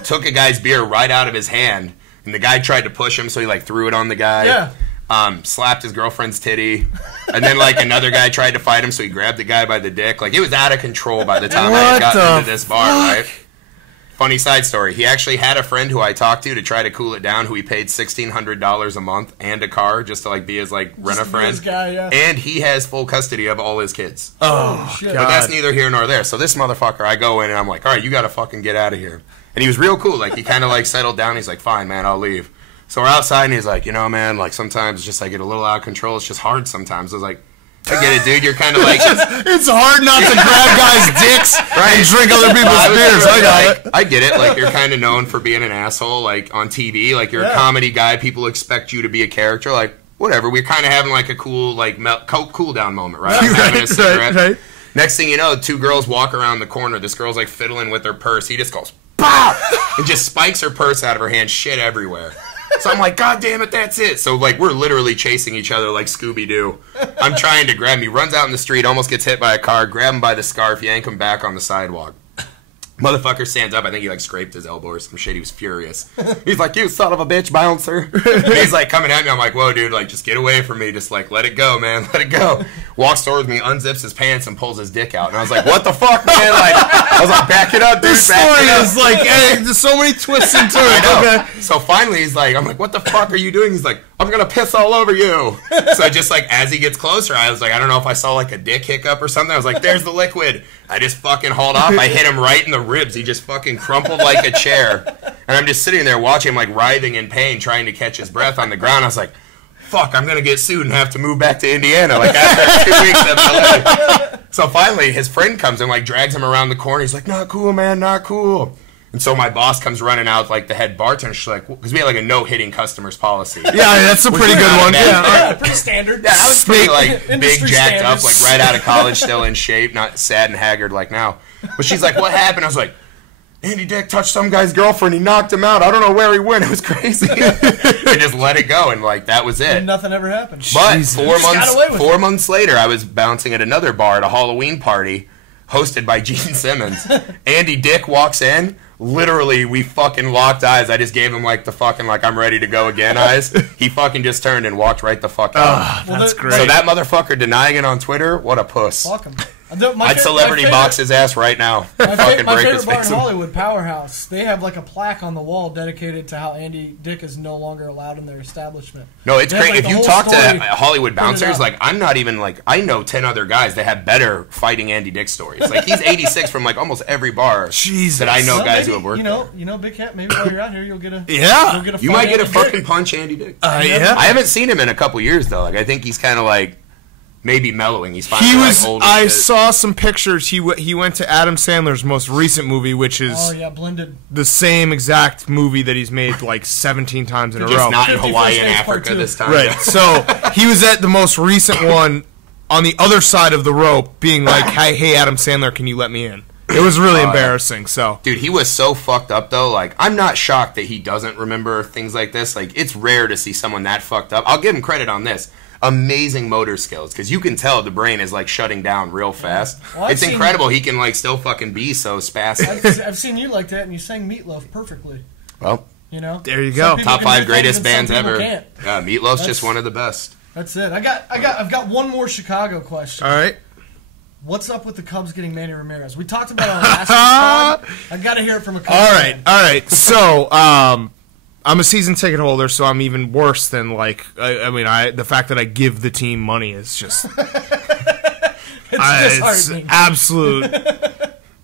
Took a guy's beer right out of his hand, and the guy tried to push him, so he like threw it on the guy. Yeah. Slapped his girlfriend's titty, and then like another guy tried to fight him, so he grabbed the guy by the dick. Like it was out of control by the time I had gotten into this bar, right? Funny side story. He actually had a friend who I talked to try to cool it down, who he paid $1,600 a month and a car just to like be his like rent-a-friend. And he has full custody of all his kids. Oh, shit. But that's neither here nor there. So this motherfucker, I go in and I'm like, "All right, you got to fucking get out of here." And he was real cool. Like he kind of like settled down. He's like, "Fine, man, I'll leave." So we're outside and he's like, "You know, man, like sometimes just I get a little out of control. It's just hard sometimes." I was like, "I get it, dude. You're kind of like..." It's hard not to grab guys' dicks and drink other people's beers. I got it. I get it. Like, you're kind of known for being an asshole, like, on TV. Like, you're a comedy guy. People expect you to be a character. Like, whatever. We're kind of having, like, a cool, like, cool-down moment, right? I'm having a cigarette. Right. Next thing you know, 2 girls walk around the corner. This girl's, like, fiddling with her purse. He just goes, "Bah!" and just spikes her purse out of her hand. Shit everywhere. So I'm like, God damn it, that's it. So like we're literally chasing each other like Scooby-Doo. I'm trying to grab him. He runs out in the street, almost gets hit by a car, grab him by the scarf, yank him back on the sidewalk. Motherfucker stands up. I think he like scraped his elbow or some shit. He was furious. He's like, you son of a bitch, bouncer. And he's like coming at me. I'm like, whoa, dude, like just get away from me. Just like let it go, man. Let it go. Walks towards me, unzips his pants and pulls his dick out. And I was like, what the fuck, man? Like I was like, back it up, dude. This story is like, hey, there's so many twists into it. Okay. So finally he's like, I'm like, what the fuck are you doing? He's like, I'm gonna piss all over you. So just like as he gets closer, I was like, I don't know if I saw like a dick hiccup or something. I was like, there's the liquid. I just fucking hauled off. I hit him right in the ribs. He just fucking crumpled like a chair. And I'm just sitting there watching him like writhing in pain, trying to catch his breath on the ground. I was like, fuck, I'm gonna get sued and have to move back to Indiana like after 2 weeks of LA. So finally his friend comes and like drags him around the corner. He's like, not cool, man, not cool. And so my boss comes running out, like the head bartender. She's like, because we had like a no hitting customers policy. Yeah, that's a pretty good one. Yeah, pretty standard. Yeah, I was pretty like big, Industry jacked standards. up, like right out of college, still in shape, not sad and haggard like now. But she's like, what happened? I was like, Andy Dick touched some guy's girlfriend. He knocked him out. I don't know where he went. It was crazy. I just let it go, and like that was it. And nothing ever happened. But Just got away with four it. months later, I was bouncing at another bar at a Halloween party hosted by Gene Simmons. Andy Dick walks in. Literally, we fucking locked eyes. I just gave him like the fucking like I'm ready to go again eyes. He fucking just turned and walked right the fuck out. Well, That's the- great. So that motherfucker denying it on Twitter, what a puss. Fuck him. I'd celebrity box his ass right now. Fucking My break favorite his bar in face. Hollywood, Powerhouse, they have like a plaque on the wall dedicated to how Andy Dick is no longer allowed in their establishment. No, it's They have, great. like, If the you whole talk to story Hollywood printed bouncers, out. like I'm not even like I know 10 other guys that have better fighting Andy Dick stories. Like he's 86 from like almost every bar Jesus. that I know Well, guys maybe, who have worked. you know, Big Cat. Maybe while you're out here, you'll get a Yeah. You'll get a You fight might get a Andy Dick. fucking punch Andy Dick. Yeah. I haven't seen him in a couple years though. Like I think he's kind of like maybe mellowing. He's finally He was. like old as I shit. saw some pictures. He went to Adam Sandler's most recent movie, which is Oh yeah, blended. the same exact movie that he's made like 17 times in a Just row. not in 51st Hawaii and Days Part Africa 2. this time. Right. So he was at the most recent one on the other side of the rope, being like, "Hey, Adam Sandler, can you let me in?" It was really embarrassing. So Dude, he was so fucked up though. Like, I'm not shocked that he doesn't remember things like this. Like, it's rare to see someone that fucked up. I'll give him credit on this. Amazing motor skills, because you can tell the brain is like shutting down real fast. Well, I've it's seen- incredible. He can like still fucking be so spastic. I've seen you like that, and you sang Meatloaf perfectly. Well, You know, There you Some go. people top can 5 do greatest things and bands some people ever. can't. Yeah, Meatloaf's That's- just one of the best. That's it. I've got one more Chicago question. all right. What's up with the Cubs getting Manny Ramirez? We talked about it on last week's pod. I got to hear it from a Cubs fan. All right. So, I'm a season ticket holder, so I'm even worse than like. The fact that I give the team money is just. It's It's disheartening. absolute.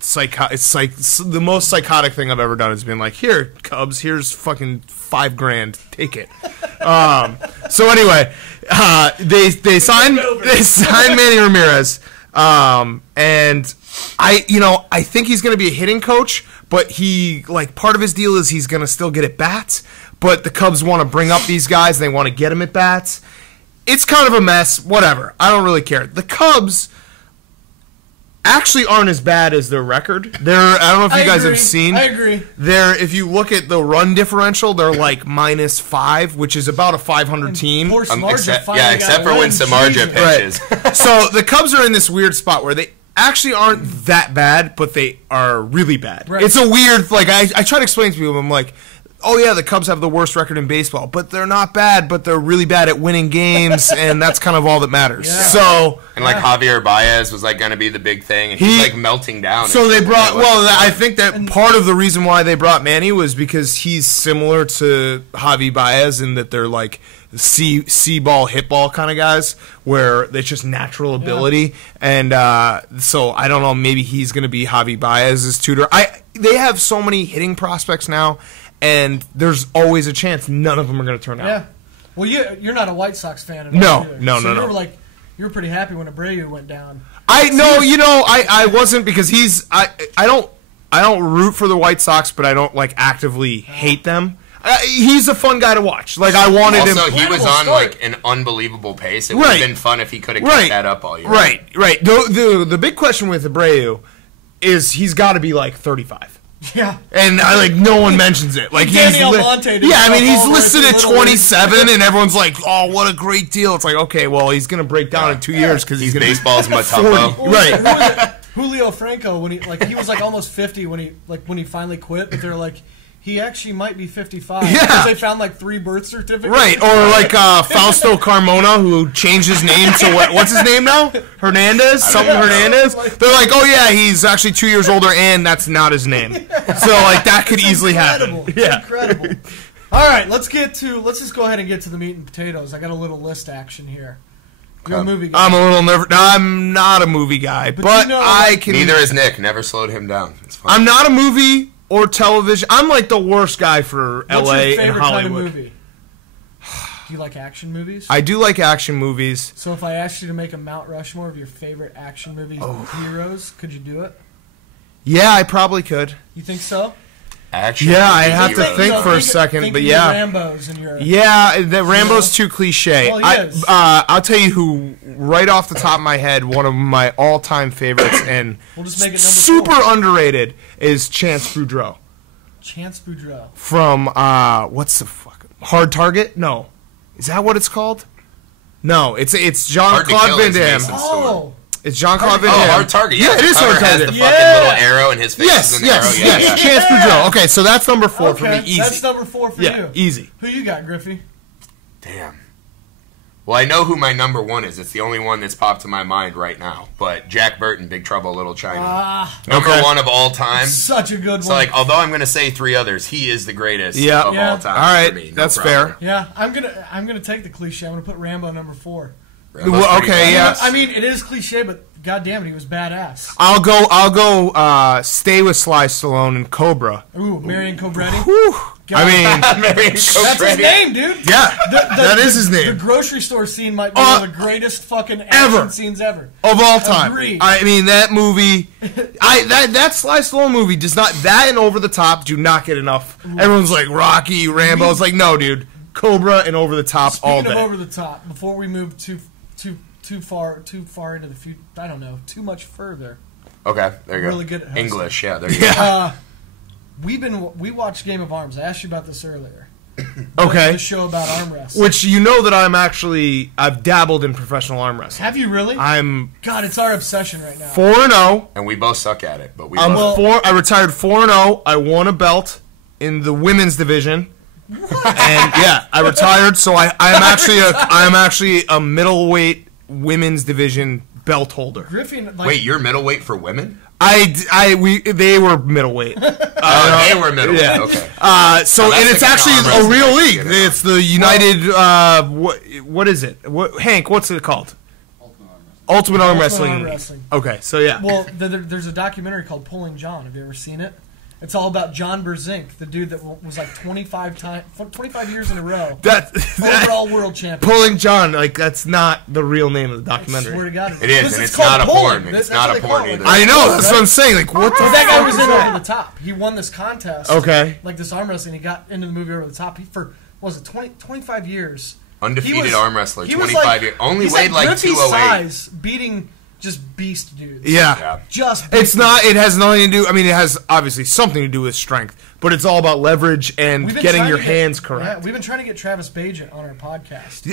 It's the most psychotic thing I've ever done has been like, here, Cubs, here's fucking $5,000, take it. So anyway, they signed Manny Ramirez, and I think he's going to be a hitting coach, but he like part of his deal is he's going to still get at bats, but the Cubs want to bring up these guys, and they want to get him at bats. It's kind of a mess. Whatever, I don't really care. The Cubs actually aren't as bad as their record. I don't know if you guys have seen. I agree. If you look at the run differential, they're like -5, which is about a 500 team. Poor Samardzija Except finally got for a when win. Samardzija Jesus. pitches. So the Cubs are in this weird spot where they actually aren't that bad, but they are really bad. Right. It's a weird, like, I try to explain to people, I'm like, oh yeah, the Cubs have the worst record in baseball, but they're not bad, but they're really bad at winning games, and that's kind of all that matters. Yeah. So... And like Javier Baez was like going to be the big thing, and he's like melting down. So they brought. Well, I think that And- part of the reason why they brought Manny was because he's similar to Javi Baez in that they're like see ball, hit ball kind of guys, where it's just natural ability. And so I don't know. Maybe he's going to be Javi Baez's tutor. They have so many hitting prospects now, and there's always a chance none of them are going to turn out. Yeah. Well, you're not a White Sox fan at No, all. either. no, So no. You were like, you were pretty happy when Abreu went down. I wasn't because I don't root for the White Sox, but I don't like actively hate them. He's a fun guy to watch. Like I wanted him. Also, he was Incredible on start. like an unbelievable pace. It would have Right. been fun if he could have Right. kept that up all year. Right. The big question with Abreu is he's got to be like 35. Yeah. And no one mentions it. Like Danny Almonte. Yeah, I mean he's listed at Little 27, and everyone's like, "Oh, what a great deal!" It's like, okay, well he's gonna break down in 2 years because he's gonna baseball's Mutombo. Right. Julio Franco, when he was almost 50 when he finally quit, but they're like, he actually might be 55 because they found 3 birth certificates. Right, or Fausto Carmona, who changed his name to what's his name now? Hernandez? Hernandez? They're like, oh yeah, he's actually 2 years older, and that's not his name. So that could easily happen. Yeah, incredible. All right, let's just go ahead and get to the meat and potatoes. I got a little list action here. You're a movie guy. I'm a little nervous. I'm not a movie guy, but I can. Neither is Nick. Never slowed him down. It's fine. I'm not a movie or television. I'm the worst guy for What's LA your favorite and Hollywood. kind of movie? Do you like action movies? I do like action movies. So if I asked you to make a Mount Rushmore of your favorite action movie heroes, could you do it? Yeah, I probably could. You think so? Action. Yeah, I have to think for a second, but yeah. Rambo's and your Rambo's too cliche. Well, he is. I'll tell you who, right off the top of my head, one of my all-time favorites and we'll just make it super underrated is Chance Boudreaux. Chance Boudreaux. From, what's the fuck? Hard Target? No. Is that what it's called? No, it's Jean-Claude Van Damme. Oh. It's Jean-Claude Van Damme. Hard Target. Yeah, it is Hard Target. Has the fucking little arrow and his face is an arrow. Yes. Chance Boudreaux. Okay, so that's number 4 for me. Easy. That's number 4 for you. Easy. Who you got, Griffey? Damn. Well, I know who my number 1 is. It's the only one that's popped to my mind right now. But Jack Burton, Big Trouble, Little China. Number 1 of all time. Such a good one. So, although I'm going to say 3 others, he is the greatest of all time. All right, for me. that's fair. Yeah, I'm gonna take the cliche. I'm gonna put Rambo number 4. Well, okay, yeah. I mean, it is cliche, but goddamn it, he was badass. I'll go. Stay with Sly Stallone and Cobra. Ooh, Marion Cobretti. Whew. I mean, that's his name, dude. Yeah, that is his name. The grocery store scene might be one of the greatest fucking action scenes ever of all time. Agreed. I mean, that movie, that Sly Stallone movie does not. That and Over the Top do not get enough. Everyone's like Rocky, Rambo. It's like, no, dude. Cobra and Over the Top all day. Speaking of Over the Top, before we move too far into the future, I don't know, too much further. Okay, there you go. Really good at hustling. English, yeah, there you go. We watched Game of Arms. I asked you about this earlier. Okay. The show about arm wrestling. Which you know that I've dabbled in professional arm wrestling. Have you really? God, it's our obsession right now. 4-0. And we both suck at it, but we I retired 4-0. I won a belt in the women's division. What? And yeah, I retired, so I am actually a middleweight women's division belt holder. Griffin, wait, you're middleweight for women? They were middleweight. They were middleweight. Yeah. Okay. And it's actually a real league. It's the United. What is it? Hank, what's it called? Ultimate Arm Wrestling. Okay, so yeah. Well, there's a documentary called Pulling John. Have you ever seen it? It's all about John Berzink, the dude that was 25 years in a row. Overall world champion. Pulling John, that's not the real name of the documentary. I swear to God. It is, and it's not a porn. It's not a porn either. I know, that's what I'm saying. What the that guy was in Over the Top. He won this contest. Okay. This arm wrestling. He got into the movie Over the Top. For, 25 years. Undefeated arm wrestler, 25 years. Only weighed Griffey's 208. Size, beating just beast dudes. Yeah. Just it's not, it has nothing to do, I mean, it has obviously something to do with strength, but it's all about leverage and getting your hands correct. Yeah, we've been trying to get Travis Bagent on our podcast.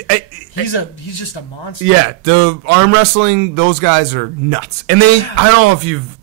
He's just a monster. Yeah, the arm wrestling, those guys are nuts. And I don't know if you've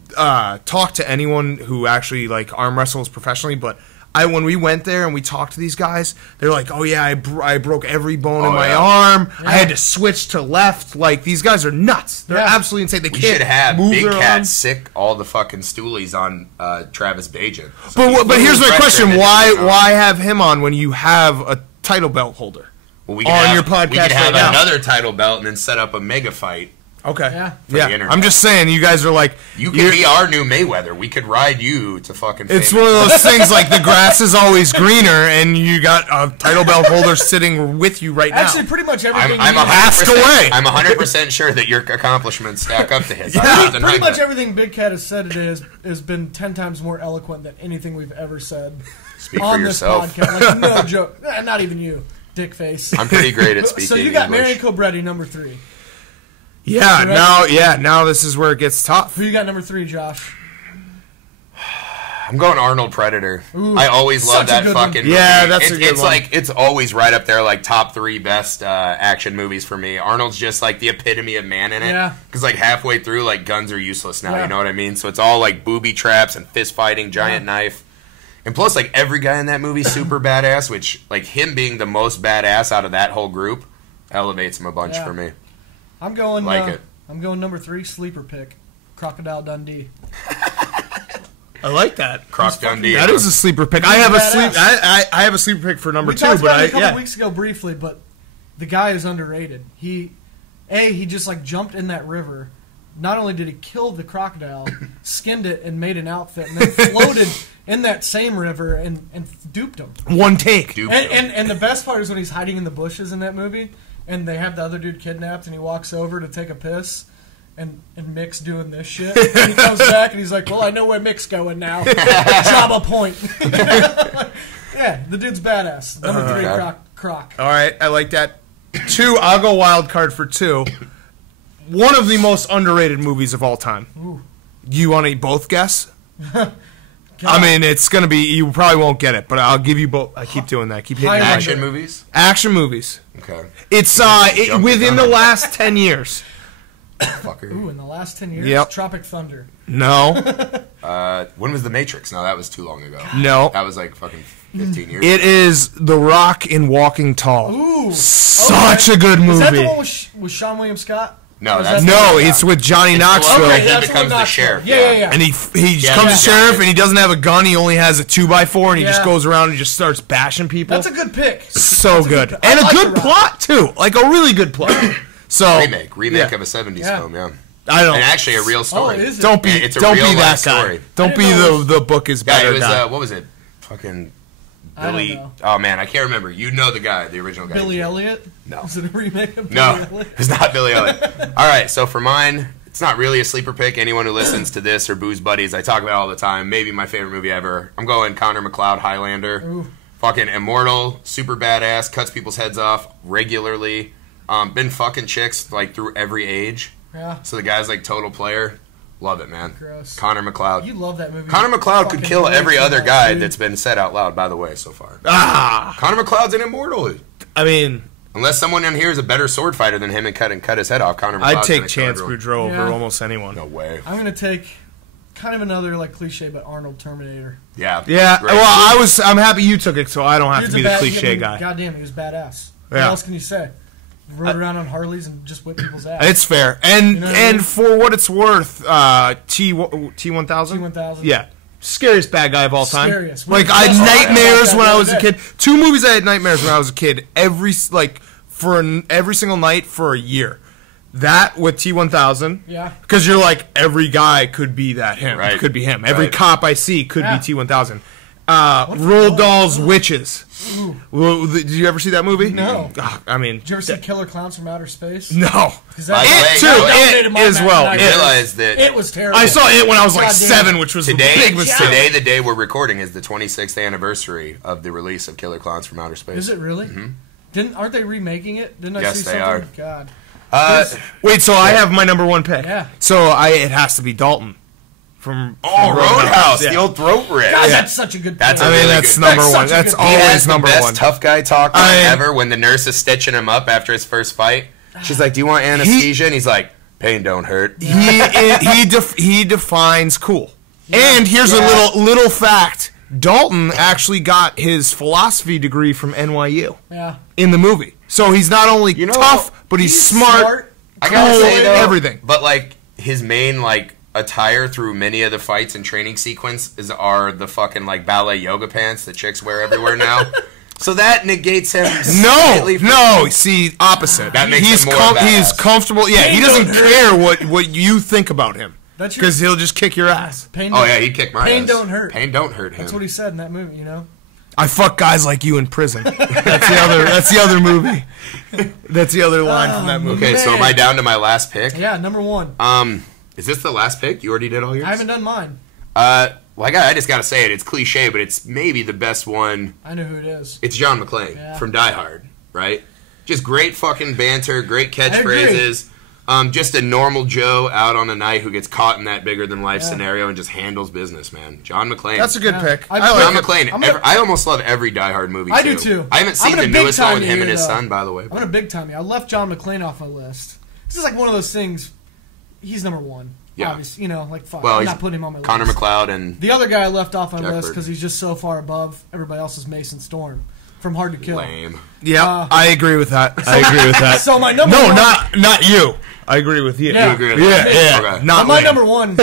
talked to anyone who actually arm wrestles professionally, but when we went there and we talked to these guys, they're like, oh yeah, I broke every bone in my arm. Yeah. I had to switch to left. These guys are nuts. They're absolutely insane. We should have Big Cat sick all the fucking stoolies on Travis Bagent. So but here's my question: why have him on when you have a title belt holder? Well, your podcast. We could have another title belt and then set up a mega fight. Okay. Yeah. I'm just saying, you guys are you could be our new Mayweather. We could ride you to fucking. It's one of those things the grass is always greener, and you got a title belt holder sitting with you right now. Actually, pretty much everything. Ask away. I'm 100% sure that your accomplishments stack up to his. Pretty much everything Big Cat has said today has been 10 times more eloquent than anything we've ever said. Speak on for this yourself. podcast. No joke. Not even you, dick face. I'm pretty great at speaking. So you got English. Marion Cobretti, number 3. Yeah, now this is where it gets tough. Who you got number 3, Josh? I'm going Arnold Predator. Ooh, I always love such a that good fucking one. movie. Yeah, that's a good it's one. like it's always right up there, like top 3 best action movies for me. Arnold's just like the epitome of man in it. Yeah. Because like halfway through, like guns are useless now. Yeah. You know what I mean? So it's all like booby traps and fist fighting, giant knife, and plus like every guy in that movie super badass. Which like him being the most badass out of that whole group elevates him a bunch for me. I'm going. Like it. I'm going number 3 sleeper pick, Crocodile Dundee. I like that. Croc Dundee. That is a sleeper pick. I have I have a sleeper pick for number We 2, talked but about it a couple weeks ago briefly, but the guy is underrated. He just like jumped in that river. Not only did he kill the crocodile, skinned it and made an outfit, and then floated in that same river and duped him. one take. And the best part is when he's hiding in the bushes in that movie, and they have the other dude kidnapped, and he walks over to take a piss, and Mick's doing this shit. And he comes back, and he's like, well, I know where Mick's going now. Jabba point. Yeah, the dude's badass. Number 3, Croc. All right, I like that. 2, I'll go wild card for 2. One of the most underrated movies of all time. Ooh. You want to both guess? I mean, it's going to be, you probably won't get it, but I'll give you both. I keep doing that. Keep hitting Highlander. Action movies? Action movies. Okay. It's within the last 10 years. Fucker. Ooh, in the last 10 years? Yep. Tropic Thunder. No. When was The Matrix? No, that was too long ago. No. That was like fucking 15 years It ago. is The Rock in Walking Tall. Ooh. Such a good movie. Is that the one with Sean William Scott? No, Or is that's that No, the- it's with Johnny Knoxville. Okay, he that's becomes what the I'm sheriff. Yeah. And he Yeah, comes yeah, to sheriff yeah. and he doesn't have a gun. He only has a 2x4 and he just Yeah. goes around and just starts bashing people. That's a good pick. So That's a good. pick. And I a like good The Rock. plot, too. Like a really good plot. So Remake yeah. of a 70s Yeah. film, yeah. I don't. And actually a real story. Oh, is it? Don't be. Yeah, it's a don't real be that life guy. story. Don't I be didn't know the book is Yeah, better it was, guy. what was it? Fucking I don't Billy. know. Oh, man, I can't remember. You know the guy, the original guy. Billy Elliot? No. Is it a remake of Billy No, Elliot? it's not Billy Elliot. All right, so for mine, it's not really a sleeper pick. Anyone who listens to this or Booze Buddies, I talk about it all the time. Maybe my favorite movie ever. I'm going Connor McLeod, Highlander. Ooh. Fucking immortal, super badass, cuts people's heads off regularly. Been fucking chicks like through every age. Yeah. So the guy's like total player. Love it, man. Gross. Connor McLeod. You love that movie. Connor McLeod could Fucking kill great every other film, guy dude. that's been said out loud, by the way, so far. Ah, Connor McLeod's an immortal. I mean, Unless someone in here is a better sword fighter than him and cut his head off, Connor McLeod's I'd take gonna kill Chance everyone. Boudreaux over Yeah. almost anyone. No way. I'm going to take kind of another like cliche, but Arnold Terminator. Yeah. Yeah. Great. Well, I'm happy you took it, so I don't have Dude's to be a the bad- cliche guy. Goddamn, he was badass. What Yeah. else can you say? Rode around on Harleys and just whipped people's ass. It's fair, and You know what I mean? for what it's worth, T1000. T1000? Yeah, scariest bad guy of all time. Scariest. Like We I had just talked nightmares about when that I the was a other kid. 2 movies I had nightmares when I was a kid. Every single night for a year. That with T1000. Yeah. Because you're like every guy could be that him. Right. Could be him. Every Right. cop I see could Yeah. be T1000. Roald Dahl's Witches. Ooh. Well, did you ever see that movie? No. I mean, Did you ever see Killer Clowns from Outer Space? no. 'Cause By the that- way, It too. no, dominated It my as well. night. You It- realize that It was terrible. I saw it when I was like Goddamn. 7, which was a today, big mistake. today, the day we're recording, is the 26th anniversary of the release of Killer Clowns from Outer Space. Is it really? Aren't they remaking it? Didn't I Yes, see they something? are. God. Wait, so I have my number 1 pick. Yeah. So it has to be Dalton from Roadhouse, Yeah. the old throat rip. God, that's such a good That's pick. a I mean, really that's good- number that's 1. such a That's good- He has always the number best 1. tough guy talk I mean- ever when the nurse is stitching him up after his first fight. She's like, "Do you want anesthesia?" And he's like, "Pain don't hurt." He defines cool. And here's Yeah. a little fact. Dalton actually got his philosophy degree from NYU Yeah. in the movie. So he's not only You know, tough, but he's smart. I gotta cool, say though, everything. But like his main like attire through many of the fights and training sequence are the fucking like ballet yoga pants that chicks wear everywhere now. So that negates him. slightly from- No. See, opposite. That makes he's him more he's badass. comfortable. Yeah, he Pain doesn't don't hurt. care what you think about him That's your because he'll just kick your ass. pain. Oh don't- yeah, he kicked my Pain ass. don't hurt. Pain don't hurt him. That's what he said in that movie. You know. I fuck guys like you in prison. That's the other movie. That's the other line from that movie. Okay, so am I down to my last pick? Yeah, number 1. Is this the last pick? You already did all yours? I haven't done mine. Well, I just gotta say it. It's cliche, but it's maybe the best one. I know who it is. It's John McClane Yeah. from Die Hard, right? Just great fucking banter, great agree. catchphrases. Just a normal Joe out on a night who gets caught in that bigger than life scenario and just handles business, man. John McClane. That's a good pick. John McClane. I almost love every Die Hard movie. I do too. I haven't seen the newest one with him and his son, by the way. I'm gonna big time you. I left John McClane off my list. This is like one of those things. He's number one. Yeah. Obviously, fuck. Well, I'm not putting him on my Connor list. McLeod and the other guy I left off my list because he's just so far above everybody else's Mason Storm from Hard to Kill. Lame. Yeah, I agree with that. So my number one... not you. I agree with you. Yeah. You agree with that? Yeah. Okay. Not my lame. number one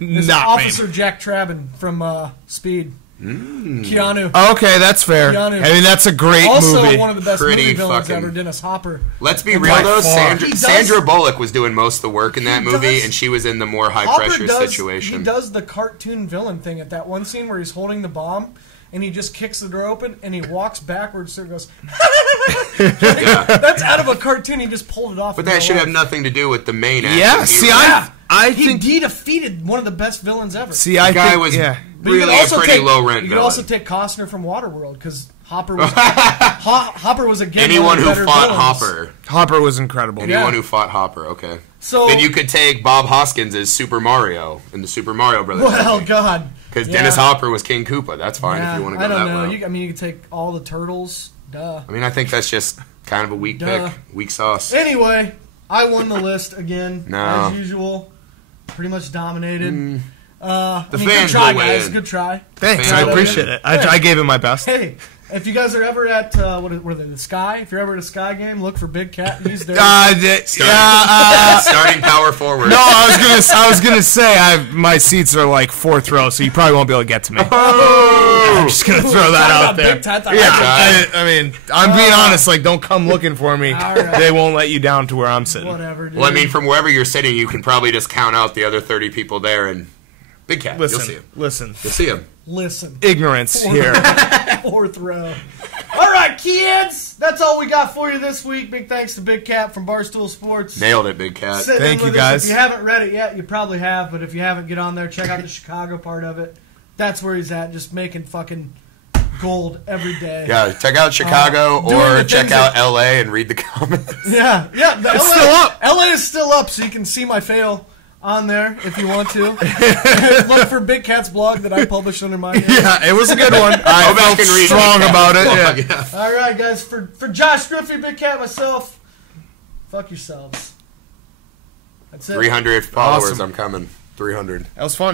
is Not Officer lame. Jack Traben from Speed. Keanu. Okay, that's fair. Keanu. I mean, that's a great Also, movie. one of the best movie villains fucking- ever, Dennis Hopper. Let's be real though. far. Sandra Bullock was doing most of the work in that movie, and she was in the more high pressure situation. He does the cartoon villain thing at that one scene where he's holding the bomb, and he just kicks the door open, and he walks backwards, so he goes, That's out of a cartoon, he just pulled it off. But that should have nothing to do with the main actor. Yeah, see, I think he defeated one of the best villains ever. See, I the guy think was yeah. really a pretty low rent. You could villain. also take Costner from Waterworld because Hopper was Hopper was again anyone who better fought villains. Hopper was incredible. Anyone who fought Hopper. Okay. So then you could take Bob Hoskins as Super Mario in the Super Mario Brothers. Well, God. Because Dennis Hopper was King Koopa. That's fine if you want to go I don't that know. route. You could take all the turtles. Duh. I mean, I think that's just kind of a weak pick, weak sauce. Anyway, I won the list again No. as usual. Pretty much dominated. The good fans try, will guys. win. Good try. Thanks, Fans I will appreciate win. it. I gave it my best. Hey, if you guys are ever at the Sky, if you're ever at a Sky game, look for Big Cat. He's there. Starting power forward. No, I was gonna say my seats are like fourth row, so you probably won't be able to get to me. I'm just gonna throw that out there. Big Tat, I mean, I'm being honest. Like, don't come looking for me. Right. They won't let you down to where I'm sitting. Whatever. Dude. Well, I mean, from wherever you're sitting, you can probably just count out the other 30 people there, and Big Cat, you'll see him. Listen. You'll see him. Listen. Ignorance here. Fourth row. All right, kids. That's all we got for you this week. Big thanks to Big Cat from Barstool Sports. Nailed it, Big Cat. Thank you, guys. If you haven't read it yet, you probably have, but if you haven't, get on there. Check out the Chicago part of it. That's where he's at, just making fucking gold every day. Yeah, check out Chicago or check out LA and read the comments. Yeah. It's still up. LA is still up, so you can see my fail on there if you want to. Look for Big Cat's blog that I published under my name. Yeah, it was a good one. I felt strong about it. Yeah. All right, guys. For Josh Griffey, Big Cat, myself, fuck yourselves. That's it. 300 followers, Awesome. I'm coming. 300. That was fun.